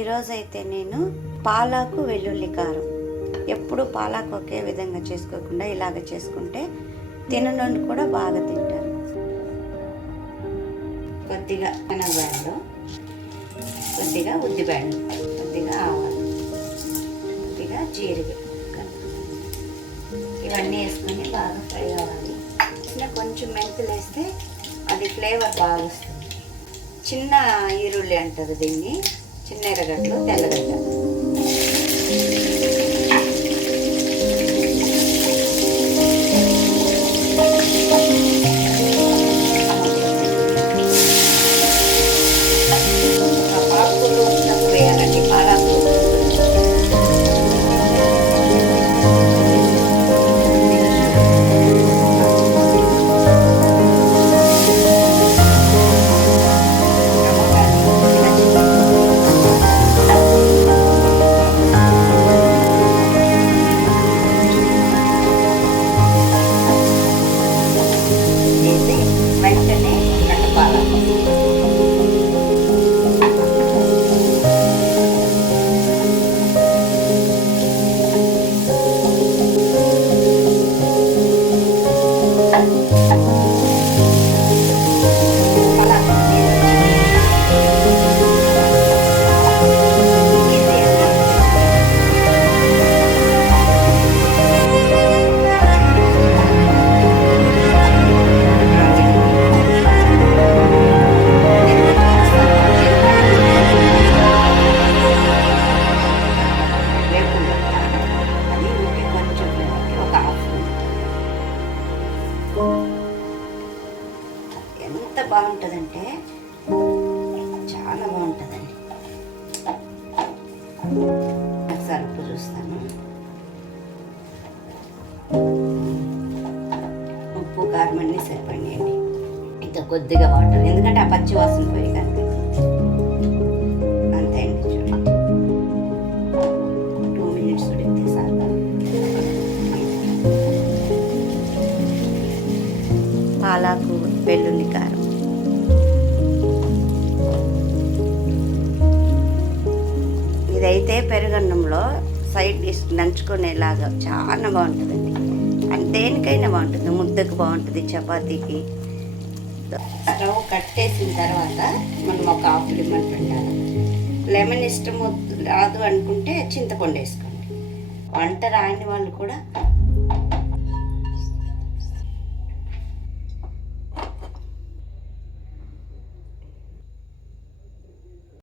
ఈరోజైతే నేను పాలాకు వెల్లుల్లి కారం, ఎప్పుడు పాలాకు ఒకే విధంగా చేసుకోకుండా ఇలాగ చేసుకుంటే తిననోళ్ళు కూడా బాగా తింటారు. కొద్దిగా శనగబ్యాళ్ళు, కొద్దిగా ఉద్దిబ్యాళ్ళు, కొద్దిగా ఆవాలు, కొద్దిగా జీరిగ, ఇవన్నీ వేసుకొని బాగా ఫ్రై అవ్వాలి. కొంచెం మెంతులు వేస్తే అది ఫ్లేవర్ బాగా వస్తుంది. చిన్న ఈరుల్లి అంటారు దీన్ని, చిన్న ఎర్రగడ్డలు, తెల్లగడ్డ. ఆకులు తక్కువ వేయాలండి, పాలాకు. వెంటనే కలపాలి. ఎంత బాగుంటుందంటే చాలా బాగుంటుందండి. ఒకసారి ఉప్పు చూస్తాను. ఉప్పు కారం అన్నీ సరిపడినాయండి. ఇంకా కొద్దిగా వాటర్, ఎందుకంటే ఆ పచ్చి వాసన పోయి కనుక. అంతే అండి, చూడండి. 2 minutes ఉడికితే సార్. పాలాకు వెల్లుల్లి కారం. ఇదైతే పెరుగన్నంలో సైడ్ డిష్ నంచుకునేలాగా చాలా బాగుంటుందండి. అండ్ దేనికైనా బాగుంటుంది, ముద్దకు బాగుంటుంది, చపాతీకి. స్టవ్ కట్టేసిన తర్వాత మనం ఒక హాఫ్ లెమన్ పిండాలి. లెమన్ ఇష్టం రాదు అనుకుంటే చింతపండు వేసుకోండి. వంట రాని వాళ్ళు కూడా